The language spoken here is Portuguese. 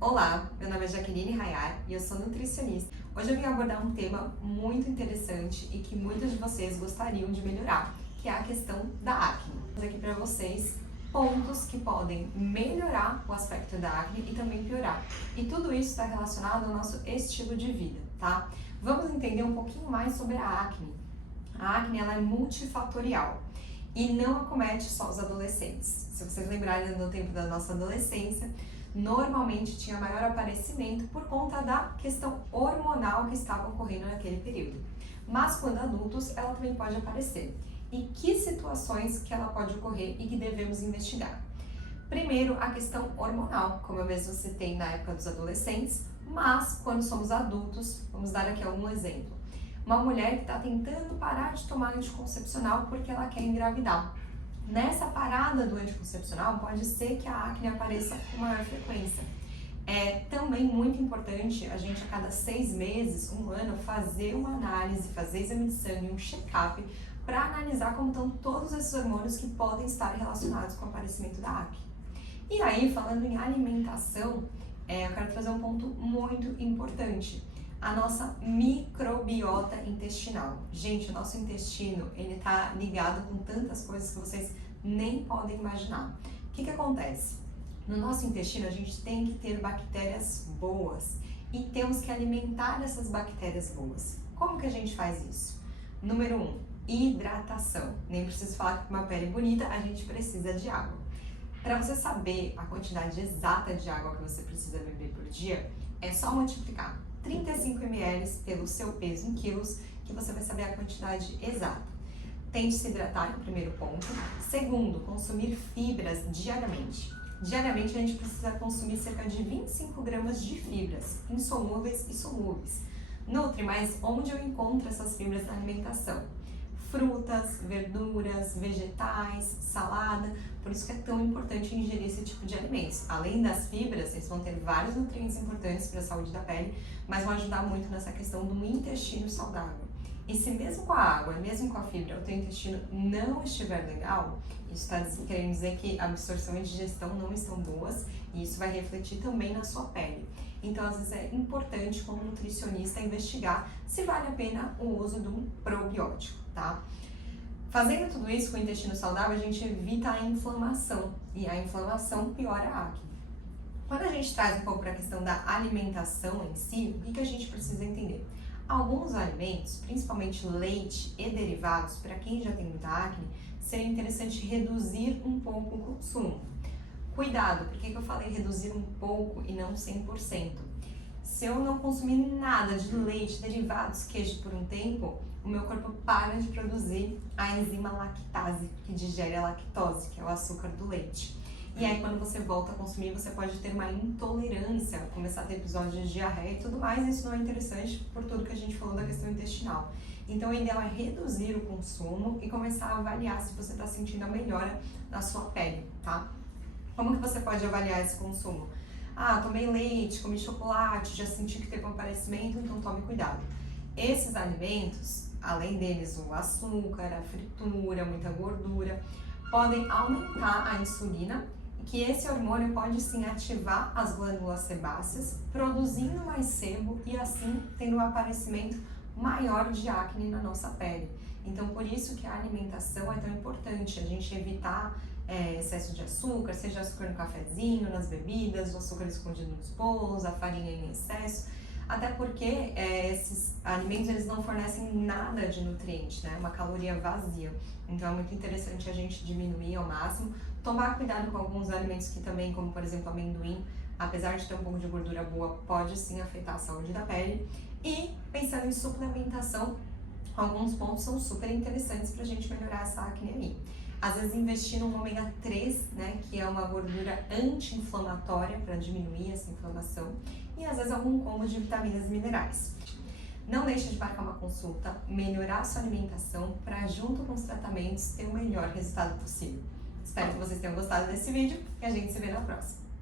Olá, meu nome é Jaqueline Rayar e eu sou nutricionista. Hoje eu vim abordar um tema muito interessante e que muitos de vocês gostariam de melhorar, que é a questão da acne. Vou trazer aqui para vocês pontos que podem melhorar o aspecto da acne e também piorar. E tudo isso está relacionado ao nosso estilo de vida, tá? Vamos entender um pouquinho mais sobre a acne. A acne ela é multifatorial e não acomete só os adolescentes. Se vocês lembrarem do tempo da nossa adolescência, normalmente tinha maior aparecimento por conta da questão hormonal que estava ocorrendo naquele período. Mas quando adultos, ela também pode aparecer. E que situações que ela pode ocorrer e que devemos investigar? Primeiro, a questão hormonal, como eu mesmo citei na época dos adolescentes, mas quando somos adultos, vamos dar aqui algum exemplo. Uma mulher que está tentando parar de tomar anticoncepcional porque ela quer engravidar. Nessa parada do anticoncepcional, pode ser que a acne apareça com maior frequência. É também muito importante a gente, a cada 6 meses, um ano, fazer uma análise, fazer exame de sangue, um check-up, para analisar como estão todos esses hormônios que podem estar relacionados com o aparecimento da acne. E aí, falando em alimentação, eu quero trazer um ponto muito importante. A nossa microbiota intestinal. Gente, o nosso intestino, ele tá ligado com tantas coisas que vocês nem podem imaginar. O que acontece? No nosso intestino, a gente tem que ter bactérias boas e temos que alimentar essas bactérias boas. Como que a gente faz isso? Número 1, hidratação. Nem preciso falar que com uma pele bonita, a gente precisa de água. Para você saber a quantidade exata de água que você precisa beber por dia, é só multiplicar 35 ml pelo seu peso em quilos, que você vai saber a quantidade exata. Tente se hidratar, em primeiro ponto. Segundo, consumir fibras diariamente. Diariamente a gente precisa consumir cerca de 25 gramas de fibras, insolúveis e solúveis. Nutri, mas onde eu encontro essas fibras na alimentação? Frutas, verduras, vegetais, salada, por isso que é tão importante ingerir esse tipo de alimentos. Além das fibras, eles vão ter vários nutrientes importantes para a saúde da pele, mas vão ajudar muito nessa questão do intestino saudável. E se mesmo com a água, mesmo com a fibra, o teu intestino não estiver legal, isso está querendo dizer que a absorção e digestão não estão boas, e isso vai refletir também na sua pele. Então, às vezes é importante, como nutricionista, investigar se vale a pena o uso de um probiótico, tá? Fazendo tudo isso com o intestino saudável, a gente evita a inflamação, e a inflamação piora a acne. Quando a gente traz um pouco para a questão da alimentação em si, o que a gente precisa entender? Alguns alimentos, principalmente leite e derivados, para quem já tem muita acne, seria interessante reduzir um pouco o consumo. Cuidado, por que eu falei reduzir um pouco e não 100%? Se eu não consumir nada de leite, derivados, queijo por um tempo, o meu corpo para de produzir a enzima lactase, que digere a lactose, que é o açúcar do leite. E aí, quando você volta a consumir, você pode ter uma intolerância, começar a ter episódios de diarreia e tudo mais. Isso não é interessante por tudo que a gente falou da questão intestinal. Então, o ideal é reduzir o consumo e começar a avaliar se você está sentindo a melhora na sua pele, tá? Como que você pode avaliar esse consumo? Ah, tomei leite, comi chocolate, já senti que teve um aparecimento, então tome cuidado. Esses alimentos, além deles o açúcar, a fritura, muita gordura, podem aumentar a insulina, que esse hormônio pode sim ativar as glândulas sebáceas, produzindo mais sebo e assim tendo um aparecimento maior de acne na nossa pele. Então, por isso que a alimentação é tão importante, a gente evitar excesso de açúcar, seja açúcar no cafezinho, nas bebidas, o açúcar escondido nos bolos, a farinha em excesso, até porque esses alimentos eles não fornecem nada de nutriente, né? Uma caloria vazia. Então é muito interessante a gente diminuir ao máximo, tomar cuidado com alguns alimentos que também, como por exemplo amendoim, apesar de ter um pouco de gordura boa, pode sim afetar a saúde da pele. E pensando em suplementação, alguns pontos são super interessantes para a gente melhorar essa acne aí. Às vezes investir no ômega 3, né, que é uma gordura anti-inflamatória para diminuir essa inflamação, e às vezes algum combo de vitaminas e minerais. Não deixe de marcar uma consulta, melhorar a sua alimentação para, junto com os tratamentos, ter o melhor resultado possível. Espero que vocês tenham gostado desse vídeo e a gente se vê na próxima.